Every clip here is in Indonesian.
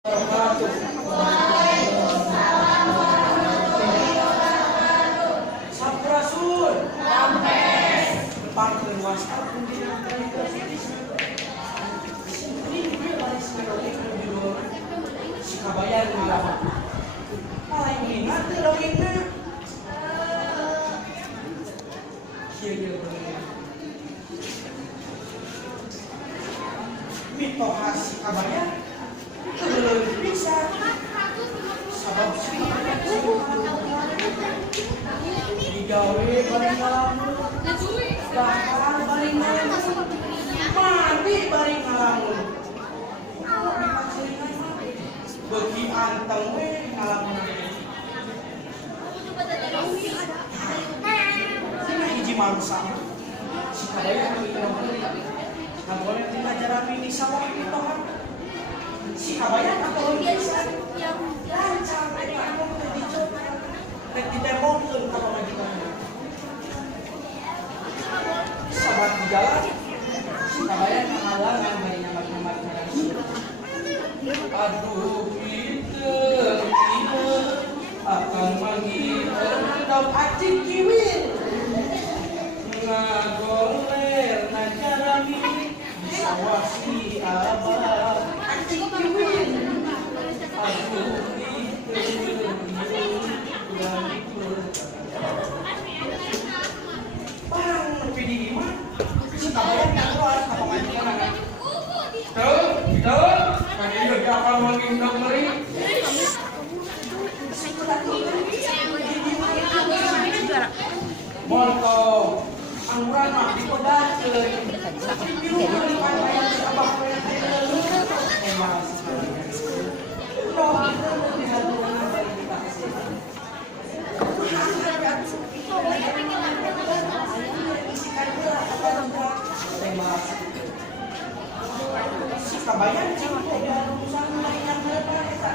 Sampurasun. Depan keluas Kabayan malam. Paling ingat dongengnya. Kieu mitohas kabayan teu bisa sabab sih digawe bareng ngalamun bahkan bareng ngalamun mandi bareng ngalamun beuki anteng we ngalamun hiji mangsa si kabayan nggak boleh diajaran ini sawah itu kan si kabayan atau bisa lancar mereka mau dicoba dan ditemokin apa majikan sahabat di jalan si kabayan halangan dari nyamar-nyamar aduh pinter akan manggil daun acik kiwin ngagoler najarami sawasi abah acik kiwin aduh bang pilih gimana si kabayan yang keluar apa majikan anak tuh kan ini udah kapal makin udah meri montong angguran mah dipedatkeun piluhun di pantai si abah koyak emas si kabayan cingko dan urusan mainan mereka eta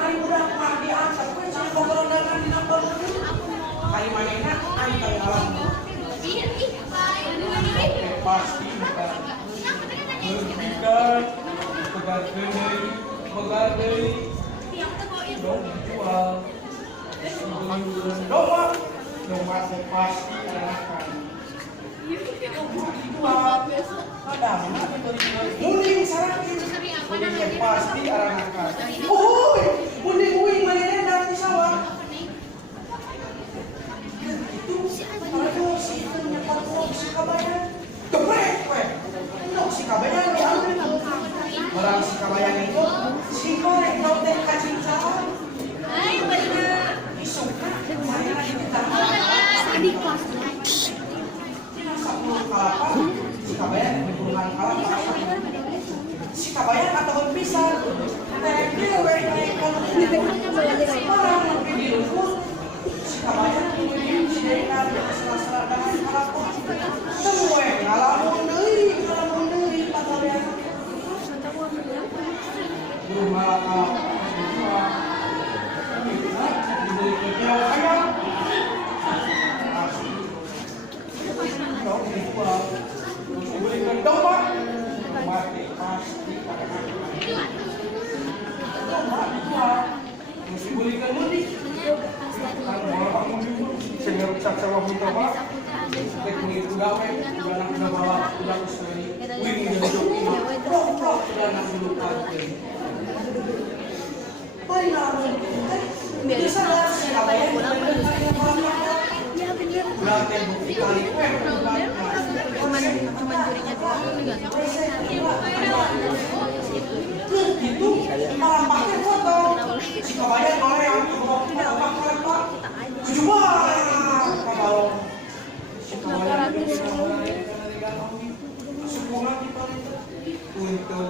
ari budak mah diangkat we si bogorondangan dina bangun ari manehna ari ka alam pasti bukan berbicara pegar deui dong jual domba pasti aranakan munding sarangin munding pasti aranakan munding uing manehna da di sawah itu aduh si itu nyepot si kabayan geprek we untuk si kabayan diambil orang si kabayan itu si goreng kau teh kacincaan ayo bener isuka manehna ditahan di kelas 10 kalapa si kabayan diburuhan kalapa si kabayan atau pisan teh dia we orang lebih di lumpur si kabayan ini si dekan salah-salah dengan kalapa semua ngalamun deui patorean guru malaka dibeli kecil ayam belikan domba mati pasti domba dijual mesti belikan mudik kan bawa mudik sehingga rusak sawah domba teknik gawe udah bawa udah usai wing jadi joki pro udah nak dulu pakai paling lamun biasa si kabayan ya bener udah bukti kali cuman jurinya doang enggak itu malah pakai foto si kabayan boleh yang apa cuma kalau si kabayan sekolah kita itu untuk